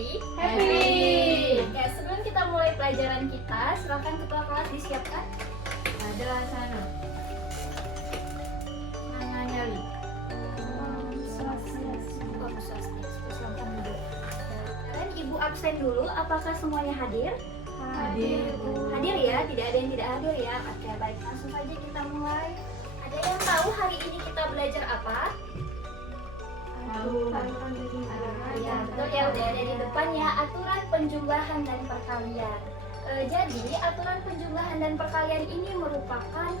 happy? Happy. Oke, sebelum kita mulai pelajaran kita, silakan ketua kelas disiapkan. Ada sana. Mana nyali? Silakan duduk. Dan ibu absen dulu. Apakah semuanya hadir? Hadir, Bu. Hadir ya, tidak ada yang tidak hadir ya. Oke, baik, langsung saja kita mulai. Ada yang tahu hari ini kita belajar apa? Tahu. Ya, betul ya, udah ada di depan ya, aturan penjumlahan dan perkalian. Jadi, aturan penjumlahan dan perkalian ini merupakan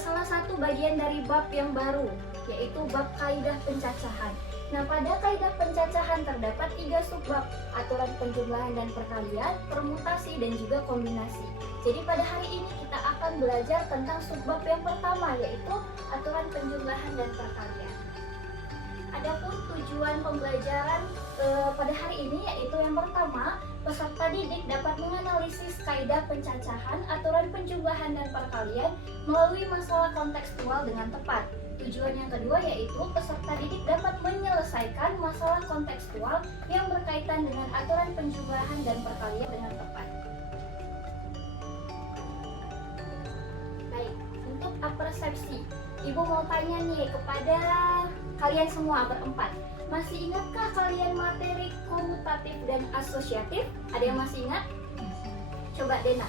salah satu bagian dari bab yang baru, yaitu bab kaidah pencacahan. Nah, pada kaidah pencacahan terdapat 3 subbab, aturan penjumlahan dan perkalian, permutasi, dan juga kombinasi. Jadi pada hari ini kita akan belajar tentang subbab yang pertama, yaitu aturan penjumlahan dan perkalian. Adapun tujuan pembelajaran pada hari ini yaitu yang pertama, peserta didik dapat menganalisis kaidah pencacahan, aturan penjumlahan dan perkalian melalui masalah kontekstual dengan tepat. Tujuan yang kedua yaitu peserta didik dapat menyelesaikan masalah kontekstual yang berkaitan dengan aturan penjumlahan dan perkalian dengan tepat. Baik, untuk apersepsi, Ibu mau tanya nih kepada kalian semua berempat. Masih ingatkah kalian materi komutatif dan asosiatif? Ada yang masih ingat? Coba Dena,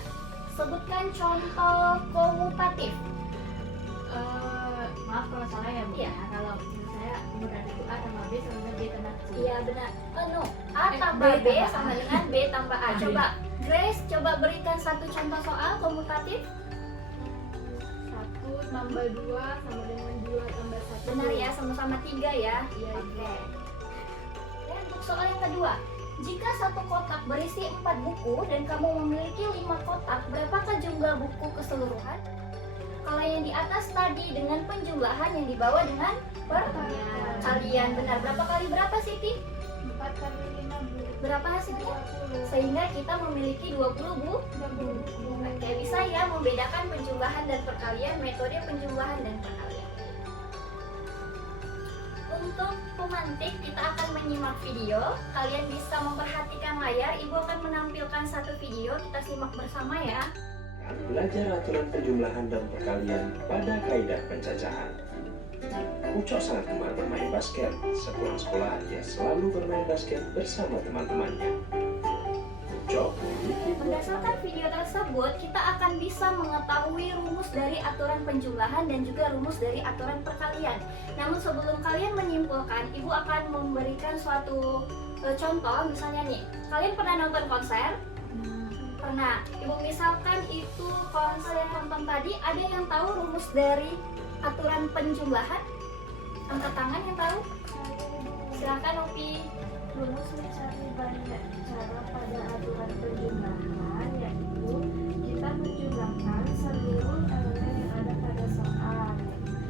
sebutkan contoh komutatif. Maaf kalau salah ya, Bu. Iya. Kalau menurut saya komutatif itu A tambah B sama B tambah C. Iya benar. No, A tambah B sama dengan B tambah A. Coba Grace, coba berikan satu contoh soal komutatif. 1 tambah 2 sama dengan 2 tambah 1. Benar ya, sama-sama 3 ya. Iya. Oke. Ya, untuk soal yang kedua, jika satu kotak berisi 4 buku dan kamu memiliki 5 kotak, berapakah jumlah buku keseluruhan? Kalau yang di atas tadi dengan penjumlahan, yang di bawah dengan perkalian. Benar. Berapa kali berapa Siti? 4 kali 5 Bu. Berapa hasilnya? 20. Sehingga kita memiliki 20 buku. Oke, bisa ya membedakan penjumlahan dan perkalian, metode penjumlahan dan perkalian. Untuk pemantik, kita akan menyimak video. Kalian bisa memperhatikan layar. Ibu akan menampilkan satu video. Kita simak bersama ya. Belajar aturan penjumlahan dan perkalian pada kaidah pencacahan. Ucok sangat gemar bermain basket. Sepulang sekolah, dia selalu bermain basket bersama teman-temannya. Ucok memiliki Berdasarkan video tersebut, kita akan bisa mengetahui rumus dari aturan penjumlahan dan juga rumus dari aturan perkalian. Namun sebelum kalian menyimpulkan, Ibu akan memberikan suatu contoh. Misalnya nih, kalian pernah nonton konser? Pernah. Ibu misalkan itu konser yang nonton tadi, ada yang tahu rumus dari aturan penjumlahan? Angkat tangan yang tahu? Silakan Opi. Rumus mencari banyak cara pada aturan penjumlahan, yaitu kita menjumlahkan seluruh elemen yang ada pada soal.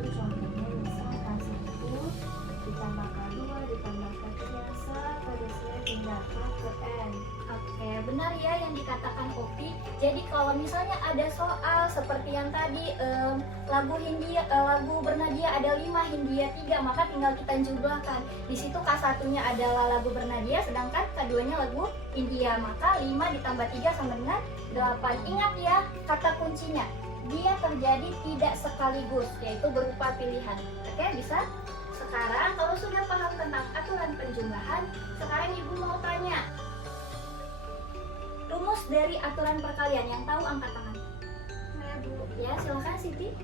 Yaitu contohnya misalkan 1 ditambahkan 2 ditambahkan 3 seterusnya hingga ke N. Oke, benar ya yang dikatakan Opi. Jadi kalau misalnya ada soal seperti yang tadi lagu Hindia, lagu Bernadia ada 5, Hindia 3, maka tinggal kita jumlahkan. Di situ K1-nya adalah lagu Bernadia, sedangkan K2-nya lagu Hindia. Maka 5 ditambah 3 sama dengan 8. Ingat ya kata kuncinya. Dia terjadi tidak sekaligus, yaitu berupa pilihan. Oke, bisa? Sekarang kalau sudah paham tentang aturan penjumlahan, sekarang Ibu mau tanya. Rumus dari aturan perkalian, yang tahu angkat tangan. Saya Bu, Ya, silakan Siti.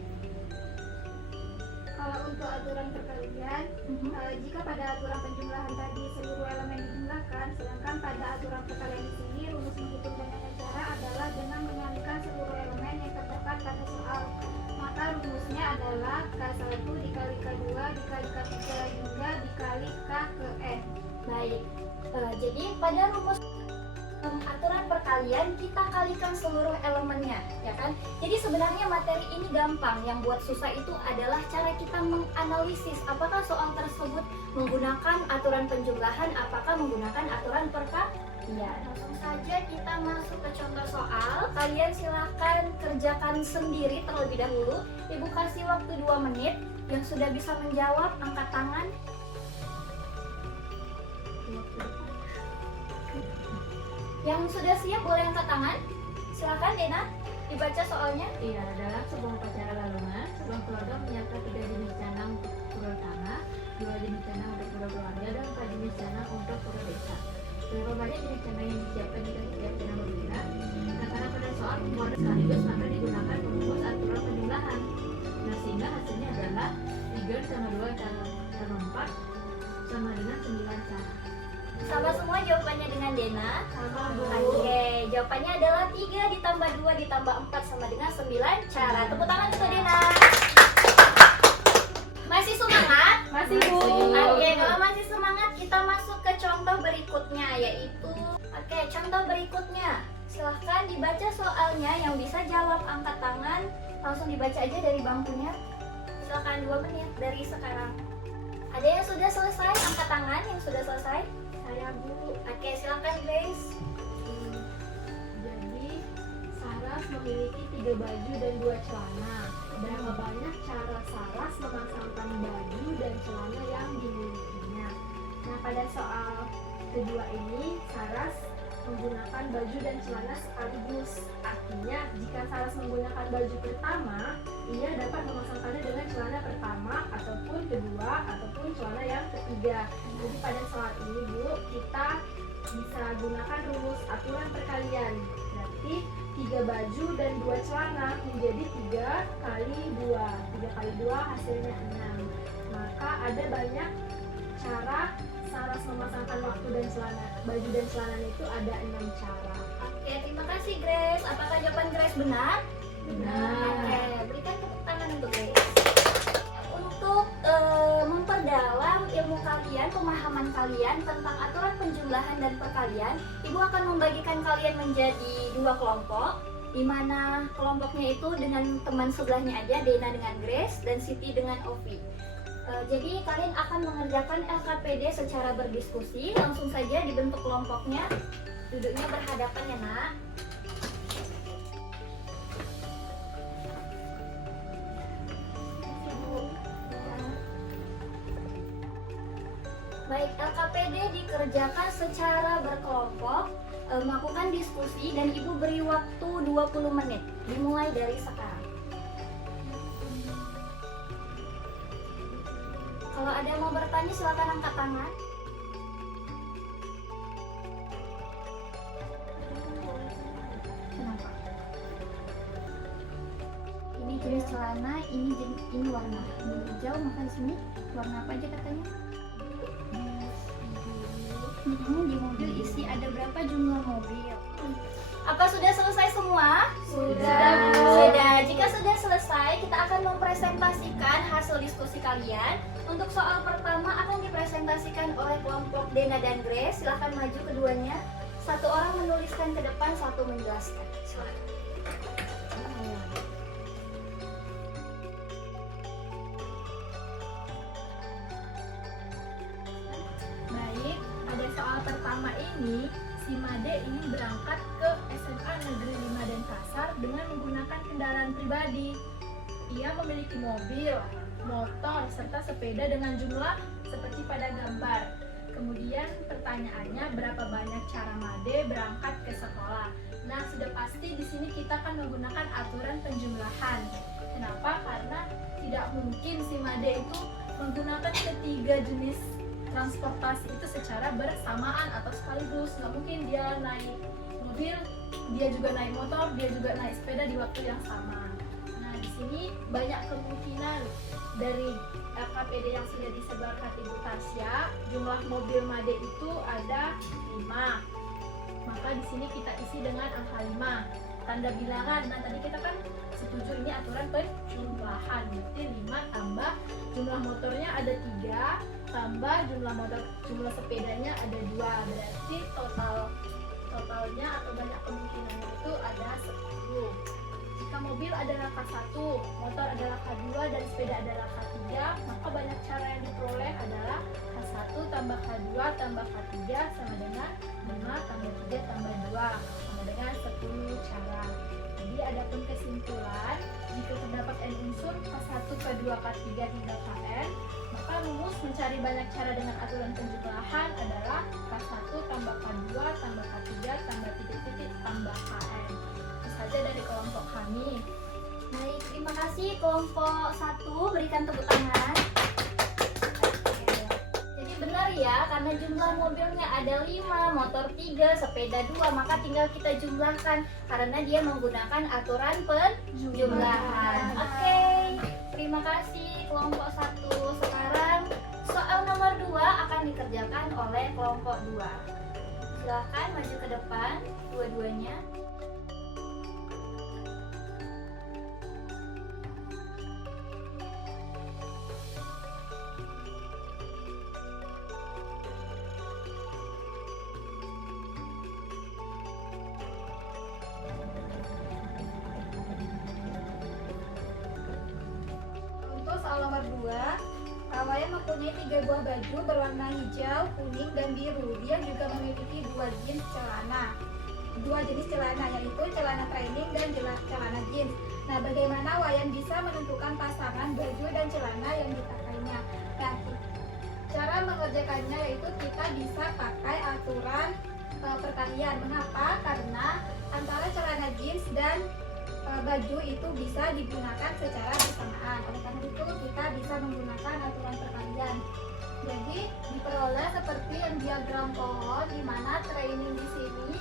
kalau untuk aturan perkalian, jika pada aturan penjumlahan tadi seluruh elemen dijumlahkan, sedangkan pada aturan perkalian di sini rumus menghitung banyaknya cara adalah dengan menyalikan seluruh elemen yang terdapat pada soal. Maka rumusnya adalah K1 dikali K2 dikali K3 hingga dikali K ke N. Baik. Jadi pada rumus aturan perkalian kita kalikan seluruh elemennya, ya kan? Jadi sebenarnya materi ini gampang. Yang buat susah itu adalah cara kita menganalisis apakah soal tersebut menggunakan aturan penjumlahan, apakah menggunakan aturan perkalian. Langsung saja kita masuk ke contoh soal. Kalian silahkan kerjakan sendiri terlebih dahulu. Ibu kasih waktu 2 menit. Yang sudah bisa menjawab angkat tangan. Yang sudah siap boleh angkat tangan. Silakan Dena, dibaca soalnya. Iya, dalam sebuah upacara galungan, sebuah keluarga menyiapkan 3 jenis canang untuk pura utama, 2 jenis canang untuk pura keluarga, dan 4 jenis canang untuk pura desa. Berapa banyak jenis canang yang disiapkan jika setiap canang berbeda? Nah, karena pada soal pembuatan sekaligus, maka digunakan rumus aturan penjumlahan. Nah, sehingga hasilnya adalah 3 tambah 2 tambah 4 sama dengan 9 cara. Sama semua jawabannya dengan Dena. Sama, Bu. Oke, jawabannya adalah 3 ditambah 2 ditambah 4 sama dengan 9 cara. Tepuk tangan untuk Dena. Masih semangat? Masih, Bu. Oke, kalau masih semangat kita masuk ke contoh berikutnya, yaitu contoh berikutnya. Silahkan dibaca soalnya, yang bisa jawab angkat tangan. Langsung dibaca aja dari bangkunya. Silahkan 2 menit dari sekarang. Ada yang sudah selesai? Angkat tangan yang sudah selesai. Saya, Bu. Oke, silakan Grace. Jadi, Saras memiliki 3 baju dan 2 celana. Berapa banyak cara Saras memasangkan baju dan celana yang dimilikinya? Nah, pada soal kedua ini, Saras menggunakan baju dan celana sekaligus. Artinya, jika Saras menggunakan baju pertama, ia dapat memasangkannya dengan celana pertama, ataupun kedua, ataupun celana yang ketiga. Jadi pada soal ini, Bu, kita bisa gunakan rumus aturan perkalian. Berarti 3 baju dan 2 celana menjadi 3 kali 2. 3 kali 2 hasilnya 6. Maka ada banyak cara Saras memasangkan waktu dan celana, baju dan celana itu ada 6 cara. Oke, terima kasih Grace. Apakah jawaban Grace benar? Benar. Oke, berikan tepuk tangan untuk Grace. Untuk memperdalam ilmu kalian, pemahaman kalian tentang aturan penjumlahan dan perkalian, Ibu akan membagikan kalian menjadi 2 kelompok, di mana kelompoknya itu dengan teman sebelahnya aja, Dena dengan Grace dan Siti dengan Ovi. Jadi kalian akan mengerjakan LKPD secara berdiskusi. Langsung saja dibentuk kelompoknya. Duduknya berhadapan ya nak. Baik, LKPD dikerjakan secara berkelompok, melakukan diskusi, dan Ibu beri waktu 20 menit. Dimulai dari sekarang. Kalau ada yang mau bertanya silakan angkat tangan. Kenapa? Ini jenis celana, ini warna. Ini hijau, maka di sini warna apa aja katanya? Di mobil isi ada berapa jumlah mobil? Apa sudah selesai semua? Sudah. Jika sudah selesai, kita akan mempresentasikan hasil diskusi kalian. Untuk soal pertama akan dipresentasikan oleh kelompok Dena dan Grace. Silahkan maju keduanya. 1 orang menuliskan ke depan, 1 menjelaskan. Silahkan. Baik, pada soal pertama ini, si Made ini berangkat ke SMA Negeri 5 Denpasar dengan menggunakan kendaraan pribadi. Ia memiliki mobil, motor, serta sepeda dengan jumlah seperti pada gambar. Kemudian pertanyaannya, berapa banyak cara Made berangkat ke sekolah? Nah, sudah pasti di sini kita akan menggunakan aturan penjumlahan. Kenapa? Karena tidak mungkin si Made itu menggunakan ketiga jenis transportasi itu secara bersamaan atau sekaligus. Nggak mungkin dia naik mobil, dia juga naik motor, dia juga naik sepeda di waktu yang sama. Nah, di sini banyak kemungkinan dari LKPD yang sudah disebarkan Ibu Tasya. Jumlah mobil Made itu ada 5. Maka di sini kita isi dengan angka 5. Tanda bilangan. Nah, tadi kita kan setuju ini aturan penjumlahan. Berarti 5 tambah jumlah motornya ada 3, tambah jumlah sepedanya ada 2. Berarti totalnya atau banyak kemungkinannya itu ada 10. Jika mobil adalah K1, motor adalah K2, dan sepeda adalah K3, maka banyak cara yang diperoleh adalah K1 tambah K2 tambah K3 sama dengan 5 tambah 3 tambah 2 sama dengan 10 cara. Jadi adapun kesimpulan, jika terdapat n unsur K1, K2, K3 hingga Kn, maka rumus mencari banyak cara dengan aturan penjumlahan adalah K1 tambah K2 tambah K3 tambah ini. Baik, terima kasih kelompok 1, berikan tepuk tangan. Jadi benar ya, karena jumlah mobilnya ada 5, motor 3, sepeda 2, maka tinggal kita jumlahkan karena dia menggunakan aturan penjumlahan. Oke, terima kasih kelompok 1. Sekarang soal nomor 2 akan dikerjakan oleh kelompok 2. Silakan maju ke depan dua-duanya. Untuk soal nomor 2, Wayan mempunyai 3 buah baju berwarna hijau, kuning, dan biru. Dia juga memiliki 2 jeans celana. 2 jenis celana, yaitu celana training dan celana jeans. Nah, bagaimana Wayan bisa menentukan pasangan baju dan celana yang dipakainya? Nah, cara mengerjakannya yaitu kita bisa pakai aturan perkalian. Mengapa? Karena antara celana jeans dan baju itu bisa digunakan secara bersamaan. Oleh karena itu kita bisa menggunakan aturan perkalian. Jadi diperoleh seperti yang diagram pohon, di mana training di sini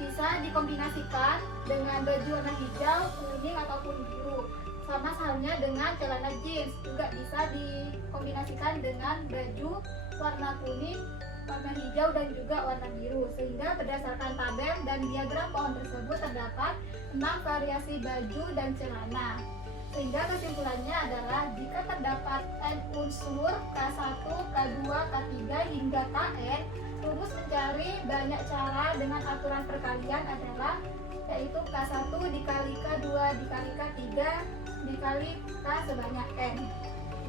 bisa dikombinasikan dengan baju warna hijau, kuning ataupun biru. Sama halnya dengan celana jeans juga bisa dikombinasikan dengan baju warna kuning, warna hijau, dan juga warna biru. Sehingga berdasarkan tabel dan diagram pohon tersebut terdapat 6 variasi baju dan celana. Sehingga kesimpulannya adalah jika terdapat n unsur K1, K2, K3 hingga Kn, rumus mencari banyak cara dengan aturan perkalian adalah yaitu K1 dikali K2 dikali K3 dikali K sebanyak n.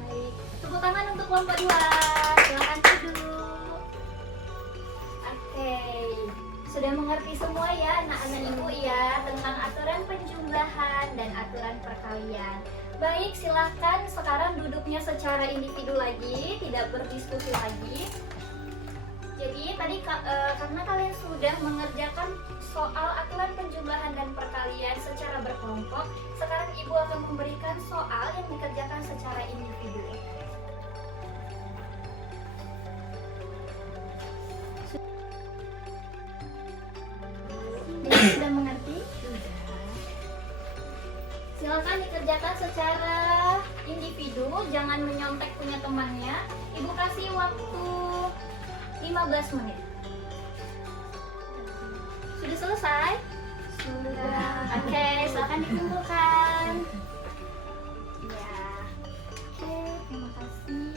Baik, tepuk tangan untuk kelompok 2. Silakan duduk. Oke, sudah mengerti semua ya anak-anak ibu ya tentang aturan penjumlahan dan aturan perkalian. Baik, silahkan sekarang duduknya secara individu lagi, tidak berdiskusi lagi. Jadi tadi karena kalian sudah mengerjakan soal aturan penjumlahan dan perkalian secara berkelompok, sekarang ibu akan memberikan soal yang dikerjakan secara individu. Jadi sudah mengerti? Silakan dikerjakan secara individu, jangan menyontek punya temannya. Ibu kasih waktu 15 menit. Sudah selesai? Sudah. Oke, silakan dikumpulkan. Ya. Oke, terima kasih.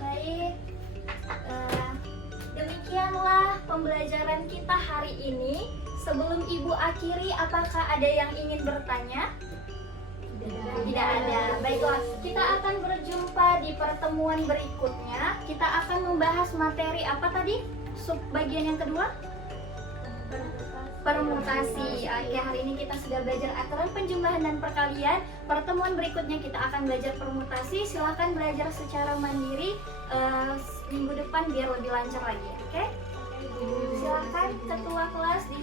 Baik. Demikianlah pembelajaran kita hari ini. Sebelum ibu akhiri, apakah ada yang ingin bertanya? Tidak ada. Baiklah, kita akan berjumpa di pertemuan berikutnya. Kita akan membahas materi apa tadi? Bagian yang kedua? Permutasi. Oke, hari ini kita sudah belajar aturan penjumlahan dan perkalian. Pertemuan berikutnya kita akan belajar permutasi. Silakan belajar secara mandiri minggu depan biar lebih lancar lagi, oke? Silakan ketua kelas di